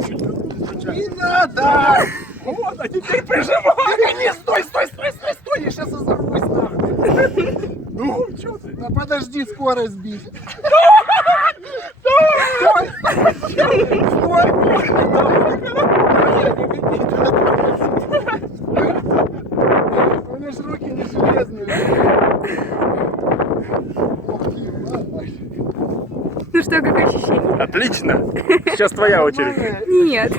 чуть-чуть. Не надо! Вот, а теперь прижимай! Не, стой, стой, стой, стой, стой, я сейчас взорвусь нахуй. Ну, что ты? Да подожди, скорость сбить. У меня ж руки не железные. Ох ты, ладно. Ну что, как ощущение? Отлично! Сейчас твоя очередь. Нет.